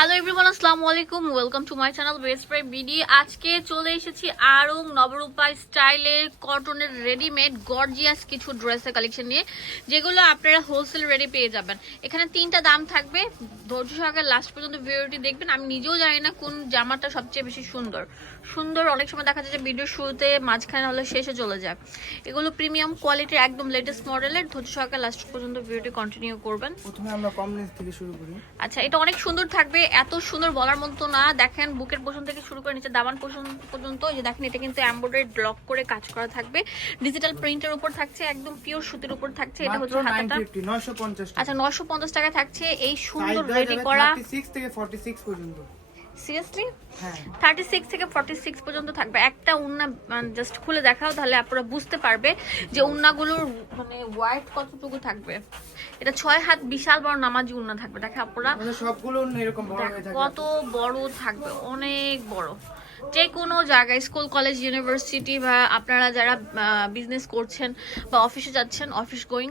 Hello everyone আসসালামু আলাইকুম welcome to my channel best fry BD আজকে চলে এসেছি আরং নবরূপা স্টাইলের কটনের রেডিমেড গর্জিয়াস কিছু ড্রেসের কালেকশন নিয়ে যেগুলো আপনারা হোলসেল রেডি পেয়ে যাবেন। এখানে তিনটা দাম থাকবে। ধৈর্য সহকারে লাস্ট পর্যন্ত ভিডিওটি দেখবেন। আমি নিজেও জানি না কোন জামাটা সবচেয়ে বেশি সুন্দর। সুন্দর অনেক সময় দেখা যায় যে ভিডিওর শুরুতে মাঝখানে হলে শেষে চলে যায়। এগুলো প্রিমিয়াম কোয়ালিটির একদম লেটেস্ট মডেলের ধৈর্য সহকারে লাস্ট পর্যন্ত ভিডিওটি কন্টিনিউ করবেন। প্রথমে আমরা কম রেঞ্জ থেকে শুরু করি। আচ্ছা এটা অনেক সুন্দর থাকবে। এত সুন্দর বলার মতো না। দেখেন বুকের পোষণ থেকে শুরু করে নিচে দামান পোষণ পর্যন্ত এই যে দেখেন এটা কিন্তু এমব্রয়ডারি ব্লক করে কাজ করা থাকবে। ডিজিটাল প্রিন্টের উপর থাকছে একদম পিওর সুতির উপর থাকছে। এটা হচ্ছে হাতাটা। 950 950 টাকা। আচ্ছা নশো পঞ্চাশ টাকা থাকছে এই সুন্দর রেডি করা। 36 থেকে 46 পর্যন্ত। সিরিয়াসলি থার্টি সিক্স থেকে ফর্টি সিক্স পর্যন্ত থাকবে। একটা উন্না জাস্ট খুলে দেখাও তাহলে আপনারা বুঝতে পারবে যে উন্নাগুলোর মানে হোয়াইট কতটুকু থাকবে। এটা ছয় হাত বিশাল বড় নামাজি উন্না থাকবে। দেখে আপনারা সবগুলো এরকম হয়ে থাকে কত বড় থাকবে অনেক বড়। যে কোনো জায়গায় স্কুল কলেজ ইউনিভার্সিটি বা আপনারা যারা বিজনেস করছেন বা অফিসে যাচ্ছেন অফিস গোয়িং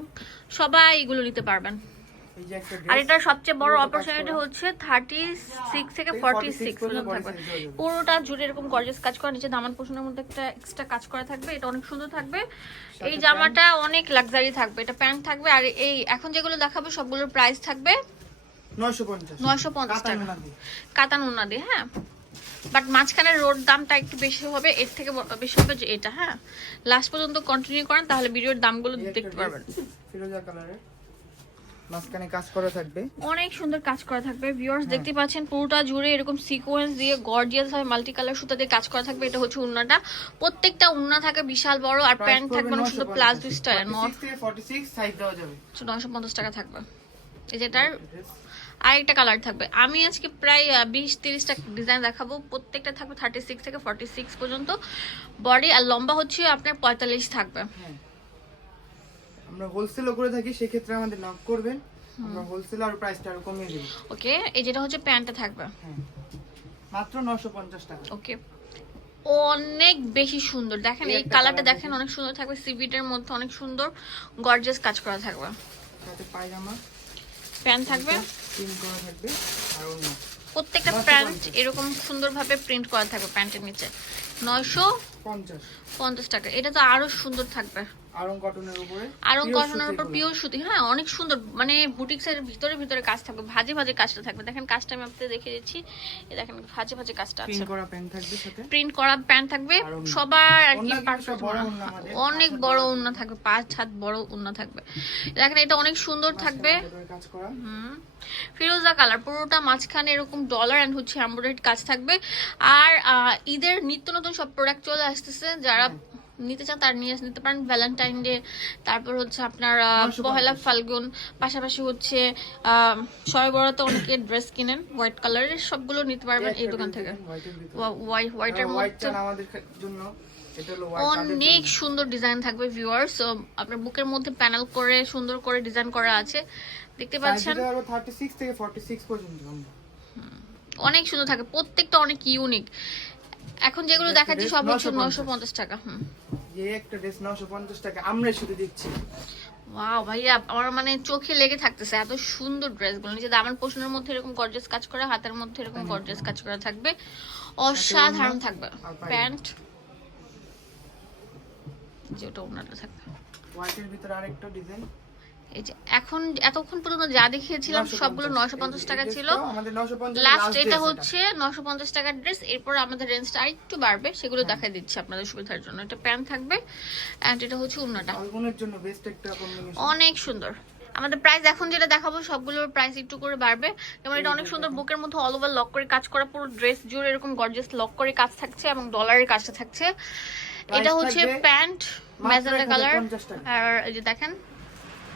সবাই এগুলো নিতে পারবেন। আর এটার সবচেয়ে বড় অপরচুনিটি হচ্ছে থার্টি সিক্স থেকে ফর্টি সিক্স পর্যন্ত থাকবে। পুরোটা জুড়ে এরকম গর্জেস কাজ করা নিচে দামান পোষণের মধ্যে একটা এক্সট্রা কাজ করা থাকবে এটা অনেক সুন্দর থাকবে। এই জামাটা অনেক লাক্সারি থাকবে এটা প্যান্ট থাকবে আর এই এখন যেগুলো দেখাবো সবগুলোর প্রাইস থাকবে 950 নয়শো পঞ্চাশ টাকা। কাতান উন্না দিয়ে হ্যাঁ। বাট মাঝখানে রোড দামটা একটু বেশি হবে এর থেকে বেশি হবে যে এটা হ্যাঁ। লাস্ট পর্যন্ত কন্টিনিউ করেন তাহলে ভিডিওর দামগুলো দেখতে পারবেন। ফিরোজা কালারের মাঝখানে কাজ করা থাকবে। অনেক সুন্দর কাজ করা থাকবে। ভিউয়ার্স হ্যাঁ। দেখতে পাচ্ছেন পুরোটা জুড়ে এরকম সিকোয়েন্স দিয়ে গর্জিয়াস ভাবে মাল্টি কালার সুতা দিয়ে কাজ করা থাকবে। এটা হচ্ছে উন্নাটা। প্রত্যেকটা উন্না থাকে বিশাল বড় আর প্যান্ট থাকবে অনেক সুন্দর 950 প্লাজো স্টাইল 46 থেকে 46 সাইজ দেওয়া যাবে। পঞ্চাশ টাকা থাকবে। এই যেটার আরেকটা কালার থাকবে। আমি আজকে প্রায় বিশ তিরিশটা ডিজাইন দেখাবো। প্রত্যেকটা থাকবে থার্টি সিক্স থেকে ফর্টি সিক্স পর্যন্ত। বডি আর লম্বা হচ্ছে আপনার পঁয়তাল্লিশ থাকবে। হ্যাঁ। আমরা হোলসেলও করে থাকি সেক্ষেত্রে আমাদের নক করবেন। আমরা হোলসেল আর প্রাইসটা আরও কমিয়ে দেব। ওকে এই যেটা হচ্ছে প্যান্টটা থাকবে? হ্যাঁ। মাত্র 950 টাকা। ওকে। অনেক বেশি সুন্দর। দেখেন এই কালারটা দেখেন অনেক সুন্দর থাকবে। সিভিটের মধ্যে অনেক সুন্দর গর্জিয়াস কাজ করা থাকবে। সাথে পায়জামা প্যান্ট থাকবে? প্রিন্ট করা থাকবে আর অন্য। প্রত্যেকটা প্যান্ট এরকম সুন্দরভাবে প্রিন্ট করা থাকবে প্যান্টের নিচে। নয়শো 50 পঞ্চাশ টাকা। এটা তো আরও সুন্দর থাকবে। আরং কটনের উপরে। পিওর সুতি হ্যাঁ অনেক সুন্দর মানে বুটিক্সের ভিতরে ভিতরে কাজ থাকবে ভাজে ভাজে কাজটা থাকবে। দেখেন কাজটা আমি আপনাদের দেখিয়ে দিচ্ছি। দেখেন ভাজে ভাজে কাজটা আছে। প্রিন্ট করা প্যান্ট থাকবে সাথে। প্রিন্ট করা প্যান্ট থাকবে। সবার আর কি আমাদের, অনেক বড় উন্না থাকবে পাঁচ হাত বড় উন্না থাকবে। দেখেন এটা অনেক সুন্দর থাকবে। হুম। ফিরোজা কালার পুরোটা মাঝখানে এরকম ডলার এন্ড হচ্ছে এমব্রয়ডারি কাজ থাকবে। আর ঈদের নিত্য নতুন সব প্রোডাক্ট চলে আসতেছে যারা নিতে চান তার নিয়ে নিতে পারেন। ভ্যালেন্টাইন ডে তারপর হচ্ছে আপনার পহেলা ফাল্গুন পাশাপাশি হচ্ছে বড়তে অনেকে ড্রেস কিনেন হোয়াইট কালারের সবগুলো নিতে পারবেন এই দোকান থেকে। হোয়াইটের মধ্যে হলো হোয়াইট অনেক সুন্দর ডিজাইন থাকবে ভিউয়ার্স আপনার বুকের মধ্যে প্যানেল করে সুন্দর করে ডিজাইন করা আছে। দেখতে পাচ্ছেন? আরও 36 থেকে 46 পর্যন্ত। অনেক সুন্দর থাকে প্রত্যেকটা অনেক ইউনিক এখন যেগুলো দেখাচ্ছি সব হচ্ছে 950 টাকা হুম। এই একটা ড্রেস 950 টাকা আমরা শুধু দিচ্ছি। ওয়াও ভাইয়া আমার মানে চোখে লেগে থাকতেছে এত সুন্দর ড্রেসগুলো। নিচে দামান পোষণের মধ্যে এরকম গর্জিয়াস কাজ করা হাতের মধ্যে এরকম গর্জিয়াস কাজ করা থাকবে। অসাধারণ থাকবে। প্যান্ট। যেটা ওনাটা থাকবে। হোয়াইটের ভিতরে আরেকটা ডিজাইন এই যে এখন এতক্ষণ পর্যন্ত যা দেখিয়েছিলাম সবগুলো নশো পঞ্চাশ টাকা ছিল। লাস্ট এটা হচ্ছে নশো পঞ্চাশ টাকার ড্রেস এরপর আমাদের রেঞ্জটা আরেকটু বাড়বে সেগুলো হ্যাঁ। দেখা দিচ্ছি আপনাদের সুবিধার জন্য। এটা প্যান্ট থাকবে অ্যান্ড এটা হচ্ছে উন্নাটা। অনেক সুন্দর। আমাদের প্রাইস এখন যেটা দেখাবো সবগুলোর প্রাইস একটু করে বাড়বে। যেমন এটা অনেক সুন্দর বুকের মধ্যে অল ওভার লক করে কাজ করা পুরো ড্রেস জুড়ে এরকম গর্জিয়াস লক করে কাজ থাকছে এবং ডলারের কাজটা থাকছে। এটা হচ্ছে প্যান্ট মাত্র কালার আর এই যে দেখেন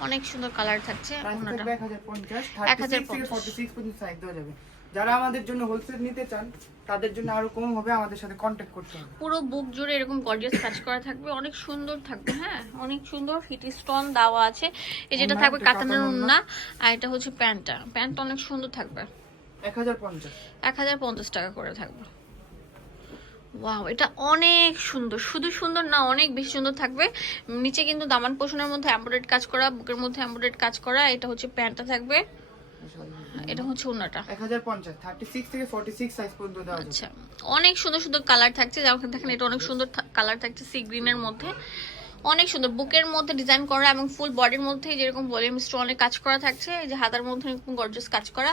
অনেক সুন্দর কালার থাকছে প্রাইস ওনাটা। 1050 36 থেকে 1050 46 পর্যন্ত সাইজ দেওয়া যাবে। যারা আমাদের জন্য হোলসেল নিতে চান তাদের জন্য আরও কম হবে আমাদের সাথে কন্ট্যাক্ট করতে হবে। পুরো বুক জুড়ে এরকম গর্জিয়াস কাজ করা থাকবে অনেক সুন্দর থাকবে হ্যাঁ? অনেক সুন্দর ফিটি স্টোন দেওয়া আছে। এই যেটা থাকবে কাতানের উন্না আর এটা হচ্ছে প্যান্টটা। প্যান্ট অনেক সুন্দর থাকবে। 1050 এক হাজার পঞ্চাশ টাকা করে থাকবে। ওয়াও এটা অনেক সুন্দর। শুধু সুন্দর না অনেক বেশি সুন্দর থাকবে। নিচে কিন্তু দামান পোষণের মধ্যে এমব্রয়ডারি কাজ করা বুকের মধ্যে এমব্রয়ডারি কাজ করা এটা হচ্ছে প্যান্টটা থাকবে। এটা হচ্ছে ওনাটা পঞ্চাশ থার্টি সিক্স থেকে ফর্টি সিক্স সাইজ পর্যন্ত দেওয়া আচ্ছা অনেক সুন্দর সুন্দর কালার থাকছে। যেমন দেখেন এটা অনেক সুন্দর কালার থাকছে সি গ্রিনের মধ্যে। অনেক সুন্দর। বুকের মধ্যে ডিজাইন করা এবং ফুল বডির মধ্যে যেরকম ভলিউম স্টোনের কাজ করা থাকছে এই যে হাতার মধ্যে গর্জাস কাজ করা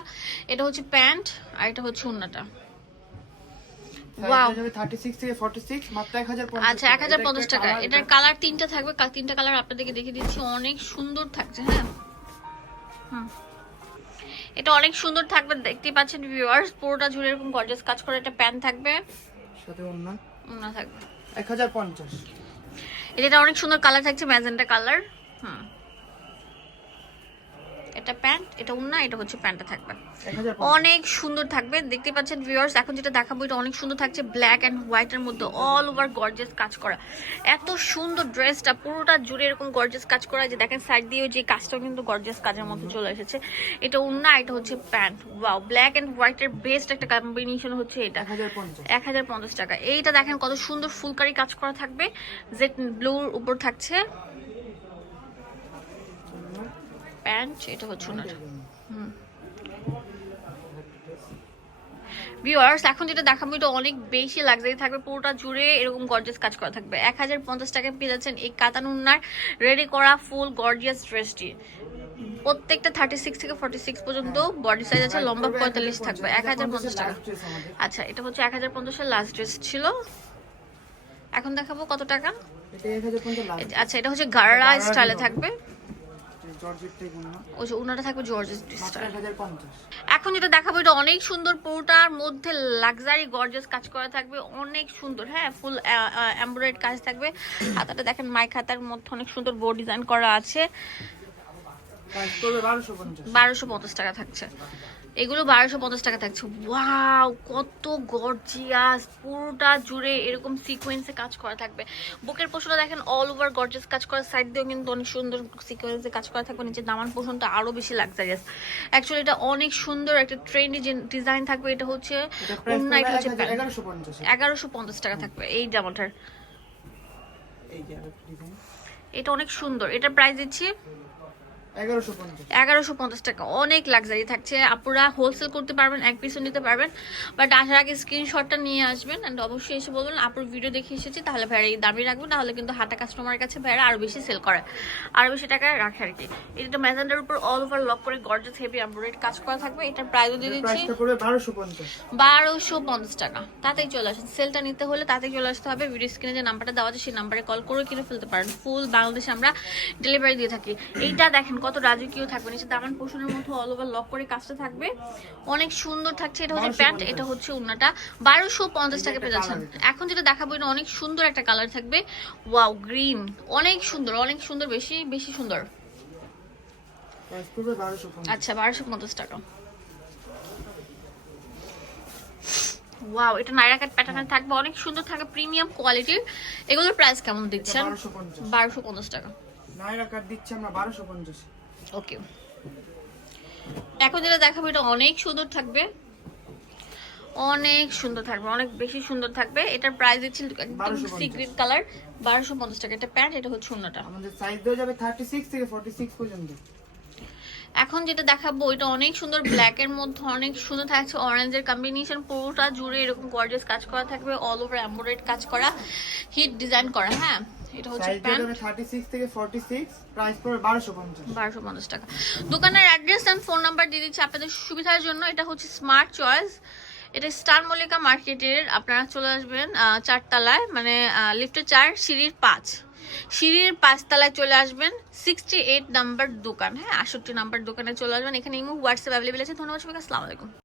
এটা হচ্ছে প্যান্ট আর এটা হচ্ছে ওন্নাটা থার্টি সিক্স থেকে ফর্টি সিক্স মাত্র এক আচ্ছা এক হাজার পঞ্চাশ টাকা এটার কালার তিনটা থাকবে। তিনটা কালার আপনাদেরকে দেখে দিচ্ছি। অনেক সুন্দর থাকছে হ্যাঁ? হুম। এটা অনেক সুন্দর থাকবে। দেখতেই পাচ্ছেন ভিউয়ার্স পুরোটা জুড়ে এরকম গর্জাস কাজ করে একটা প্যান্ট থাকবে। সাথে ওন্না থাকবে। পঞ্চাশ। এটা অনেক সুন্দর কালার থাকছে ম্যাজেন্টা কালার হুম। এটা প্যান্ট এটা উন্না এটা হচ্ছে প্যান্টটা থাকবে। অনেক সুন্দর থাকবে দেখতে পাচ্ছেন ভিউয়ার্স এখন যেটা দেখাবো এটা অনেক সুন্দর থাকছে ব্ল্যাক অ্যান্ড হোয়াইটের মধ্যে অল ওভার গর্জেস কাজ করা। এত সুন্দর ড্রেসটা পুরোটা জুড়ে এরকম গর্জেস কাজ করা যে দেখেন সাইড দিয়েও যে কাজটাও কিন্তু গর্জেস কাজের মধ্যে চলে এসেছে। এটা উন্না এটা হচ্ছে প্যান্ট ওয়াও ব্ল্যাক অ্যান্ড হোয়াইটের বেস্ট একটা কম্বিনেশন হচ্ছে এটা। এক হাজার পঞ্চাশ। টাকা। এইটা দেখেন কত সুন্দর ফুলকারি কাজ করা থাকবে জেড ব্লুর উপর থাকছে। প্যান্ট এটা হচ্ছে ওনার। ভিউয়ার্স এখন যেটা দেখাবো এটা অনেক বেশি লাক্সারি থাকবে পুরোটা জুড়ে এরকম গর্জিয়াস কাজ করা থাকবে। এক হাজার পঞ্চাশ টাকায় পেয়ে যাচ্ছেন এই কাতানুন্নার রেডি করা ফুল গর্জিয়াস ড্রেসটি প্রত্যেকটা থার্টি সিক্স থেকে ফর্টি সিক্স পর্যন্ত বডি সাইজ আছে লম্বা পঁয়তাল্লিশ থাকবে এক হাজার পঞ্চাশ টাকা। আচ্ছা এটা হচ্ছে এক হাজার পঞ্চাশের লাস্ট ড্রেস ছিল। এখন দেখাবো কত টাকা। আচ্ছা এটা হচ্ছে গাড়া স্টাইলে থাকবে। ওই যে ওনাটা থাকবে জর্জেস এখন যেটা দেখাবো এটা অনেক সুন্দর পুরোটার মধ্যে লাক্সারি গর্জেস কাজ করা থাকবে অনেক সুন্দর হ্যাঁ ফুল এমব্রয়েড কাজ থাকবে। হাতাটা দেখেন মাইক হাতার মধ্যে অনেক সুন্দর বোর্ড ডিজাইন করা আছে। বারোশো পঞ্চাশ। টাকা থাকছে। এগুলো বারোশো পঞ্চাশ টাকা থাকছে। ওয়াও কত গর্জিয়াস পুরোটা জুড়ে এরকম সিকোয়েন্সে কাজ করা থাকবে। বুকের পোষণটা দেখেন অল ওভার গর্জিয়াস কাজ করা সাইড দিয়েও কিন্তু অনেক সুন্দর সিকোয়েন্সে কাজ করা থাকবে নিচে দামান পোষণটা আরও বেশি লাক্সারিয়াস অ্যাকচুয়ালি এটা অনেক সুন্দর একটা ট্রেন্ডি ডিজাইন থাকবে এটা হচ্ছে এটা এটা হচ্ছে এগারোশো পঞ্চাশ। টাকা থাকবে এই জামাটার। এটা অনেক সুন্দর। এটার প্রাইস দিচ্ছি এগারোশো পঞ্চাশ। টাকা। অনেক লাক্সারি থাকছে। আপুরা হোলসেল করতে পারবেন এক পিসও নিতে পারবেন। বাট আসার আগে স্ক্রিনশটটা নিয়ে আসবেন অ্যান্ড অবশ্যই এসে বলবেন আপুর ভিডিও দেখে এসেছি তাহলে ভাইরা এই দামি রাখব তাহলে কিন্তু কাস্টমারের কাছে ভাইরা আরও বেশি সেল করে। আরও বেশি টাকা রাখে আর কি। এটা ম্যাজেন্ডার উপর অল ওভার লক করে গর্জেস হেভি এমব্রয়েড কাজ করা থাকবে। এটার প্রাইসও দিয়ে দিচ্ছি। বারোশো পঞ্চাশ। টাকা। তাতেই চলে আসেন সেলটা নিতে হলে তাতেই চলে আসতে হবে। ভিডিও স্ক্রিনে যে নাম্বারটা দেওয়া আছে সেই নাম্বারে কল করে কিনে ফেলতে পারেন। ফুল বাংলাদেশে আমরা ডেলিভারি দিয়ে থাকি। এইটা দেখেন কত রাজকীয় থাকবে নিচে দামান পোষণের মতো অল ওভার লক করে কাজটা থাকবে। অনেক সুন্দর থাকছে এটা হচ্ছে প্যান্ট এটা হচ্ছে উন্নাটা বারোশো পঞ্চাশ টাকা পেয়ে যাচ্ছেন। এখন যেটা দেখাবো এটা অনেক সুন্দর একটা কালার থাকবে। ওয়াও গ্রিন অনেক সুন্দর অনেক সুন্দর বেশি বেশি সুন্দর। আচ্ছা বারোশো পঞ্চাশ টাকা। ওয়াও এটা নাইরা কাট প্যাটার্নের থাকবে। অনেক সুন্দর থাকবে প্রিমিয়াম কোয়ালিটির এগুলোর প্রাইস কেমন দিচ্ছেন? বারোশো পঞ্চাশ। টাকা। নাইরা কার্ড দিচ্ছি আমরা বারোশো পঞ্চাশ। ওকে। এখন যেটা দেখাবো এটা অনেক সুন্দর থাকবে। অনেক সুন্দর থাকবে অনেক বেশি সুন্দর থাকবে। এটার প্রাইস দিচ্ছি একদম 1250 সি গ্রিন কালার বারোশো পঞ্চাশ টাকা। এটা প্যান্ট এটা হচ্ছে অন্যটা আমাদের সাইজ দেওয়া যাবে থার্টি সিক্স থেকে ফর্টি সিক্স পর্যন্ত। এখন যেটা দেখাবো এটা অনেক সুন্দর ব্ল্যাক এর মধ্যে অনেক সুন্দর থাকছে। অরেঞ্জের কম্বিনেশন পুরোটা জুড়ে এরকম গর্জিয়াস কাজ করা থাকবে। অল ওভার এমব্রয়েড কাজ করা হিট ডিজাইন করা হ্যাঁ। এটা হচ্ছে প্যান্ট। থেকে প্রাইস পড়বে টাকা। দোকানের অ্যাড্রেস ফোন নাম্বার দিয়ে দিচ্ছি আপনাদের সুবিধার জন্য। এটা হচ্ছে স্মার্ট চয়েস এটা স্টার মল্লিকা মার্কেটের আপনারা চলে আসবেন চারতলায় মানে লিফটের চার সিঁড়ির পাঁচ। সিঁড়ির পাঁচতলায় চলে আসবেন। সিক্সটি এইট নাম্বার দোকান। হ্যাঁ আষট্টি নাম্বার দোকানে চলে আসবেন। এখানে ইমো হোয়াটসঅ্যাপ অ্যাভেলেবেল আছে। ধন্যবাদ সবাইকে। আসসালামু আলাইকুম।